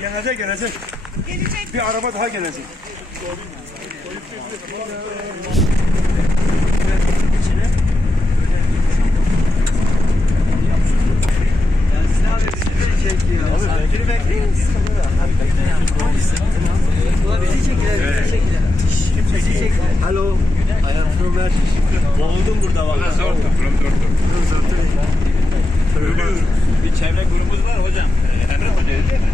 Gelecek gelecek. Gelecek. Bir araba daha gelecek. Boğuldum burada valla. Zor tuturum zor tuturum. Bir çevre grubumuz var hocam. Ee, Emre Hoca değil mi?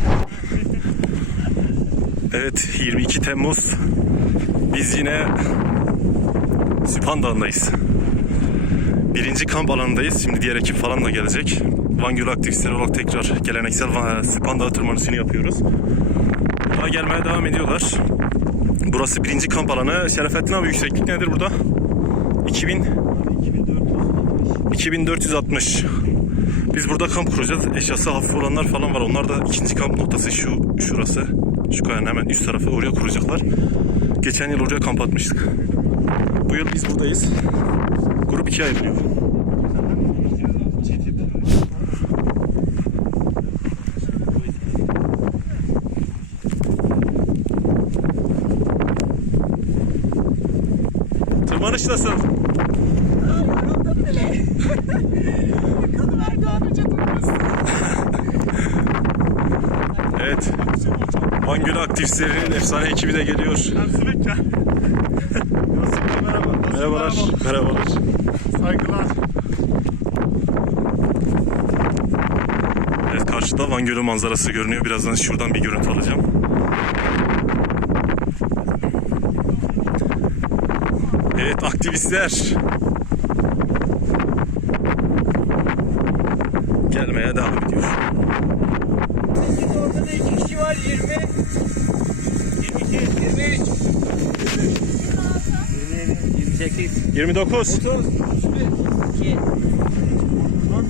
Evet 22 Temmuz biz yine Süphan Dağı'ndayız. Birinci kamp alanındayız. Şimdi diğer ekip falan da gelecek. Van Gölü aktivistleri olarak tekrar geleneksel Süphan Dağı tırmanışını yapıyoruz. Daha gelmeye devam ediyorlar. Burası birinci kamp alanı. Şerefettin abi yükseklik nedir burada? 2000 2460. Biz burada kamp kuracağız. Eşyası hafif olanlar falan var. Onlar da ikinci kamp noktası şu şurası. Şu kayanın hemen üst tarafı oraya kuracaklar. Geçen yıl oraya kamp atmıştık. Bu yıl biz buradayız. Grup ikiye ayrılıyor. Tırmanış nasıl? Evet. Van Gölü aktivistlerinin efsane ekibi de geliyor. Merhaba. Merhabalar. Merhabalar. Saygılar. Evet karşıda Van Gölü manzarası görünüyor. Birazdan şuradan bir görüntü alacağım. Evet aktivistler. Gelmeye devam ediyor. Orada da iki kişi var 20. 22, 23. 28, 29. 30, 31, 2,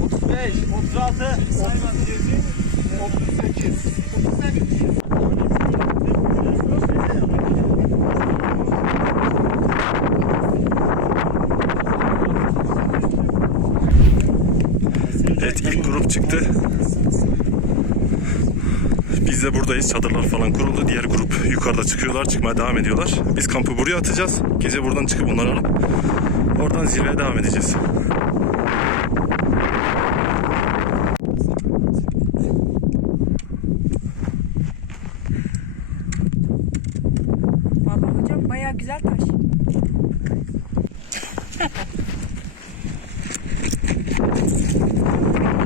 35, 36, 37, 38. 38. grup çıktı. Biz de buradayız. Çadırlar falan kuruldu. Diğer grup yukarıda çıkıyorlar. Çıkmaya devam ediyorlar. Biz kampı buraya atacağız. Gece buradan çıkıp onları alıp oradan zirveye devam edeceğiz. Vallahi hocam bayağı güzel taş.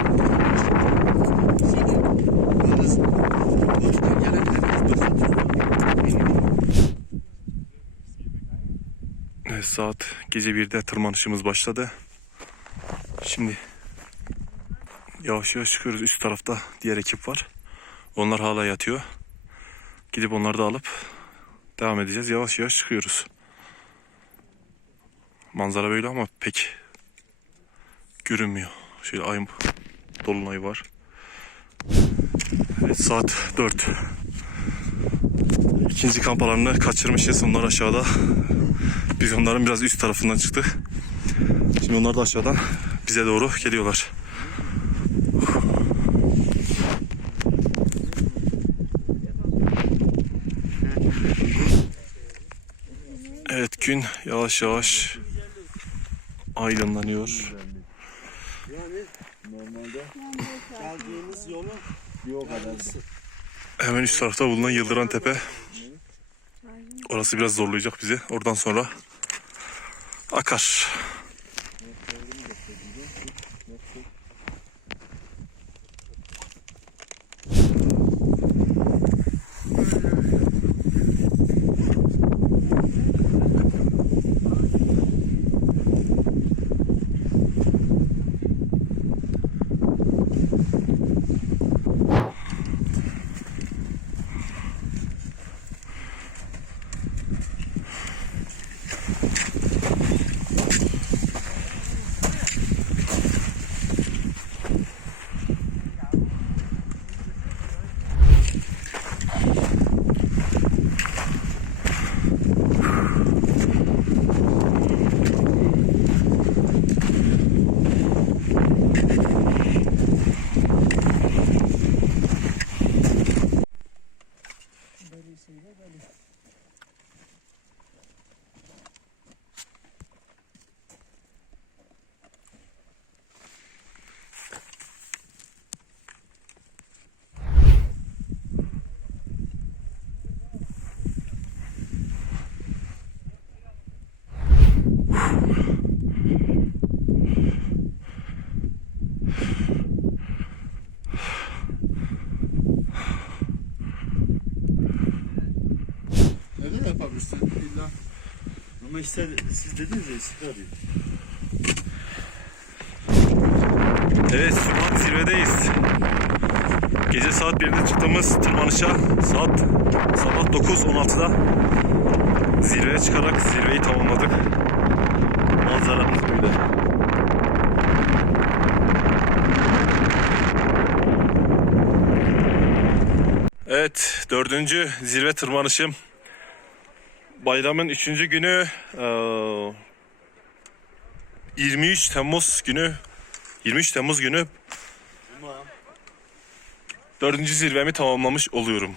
Evet, saat gece 1'de tırmanışımız başladı. Şimdi yavaş yavaş çıkıyoruz. Üst tarafta diğer ekip var. Onlar hala yatıyor. Gidip onları da alıp devam edeceğiz. Yavaş yavaş çıkıyoruz. Manzara böyle ama pek görünmüyor. Şöyle ayın dolunay var. Evet, saat 4. İkinci kamp alanını kaçırmışız. Onlar aşağıda. Biz onların biraz üst tarafından çıktık. Şimdi onlar da aşağıdan bize doğru geliyorlar. Evet gün yavaş yavaş aydınlanıyor. Geldiğimiz yolu yok kadar. Hemen üst tarafta bulunan Yıldıran Tepe. Orası biraz zorlayacak bizi. Oradan sonra akar. Sen illa. Ama işte siz dediniz ya istikrar diyor. Evet Sübhan zirvedeyiz. Gece saat 1'de çıktığımız tırmanışa saat sabah 9.16'da zirveye çıkarak zirveyi tamamladık. Manzaramız böyle. Evet dördüncü zirve tırmanışım. Bayramın üçüncü günü eee, 23 Temmuz günü 23 Temmuz günü dördüncü zirvemi tamamlamış oluyorum.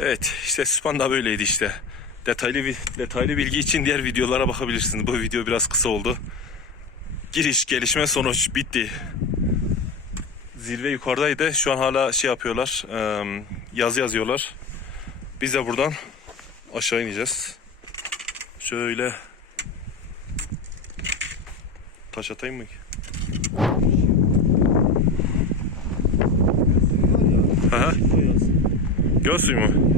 Evet işte Süphan da böyleydi işte. Detaylı detaylı bilgi için diğer videolara bakabilirsiniz. Bu video biraz kısa oldu. Giriş, gelişme, sonuç bitti. Zirve yukarıdaydı. Şu an hala şey yapıyorlar. eee, yazı yazıyorlar. Biz de buradan aşağı ineceğiz. Şöyle taş atayım mı ki? Hı. Göl suyu mu?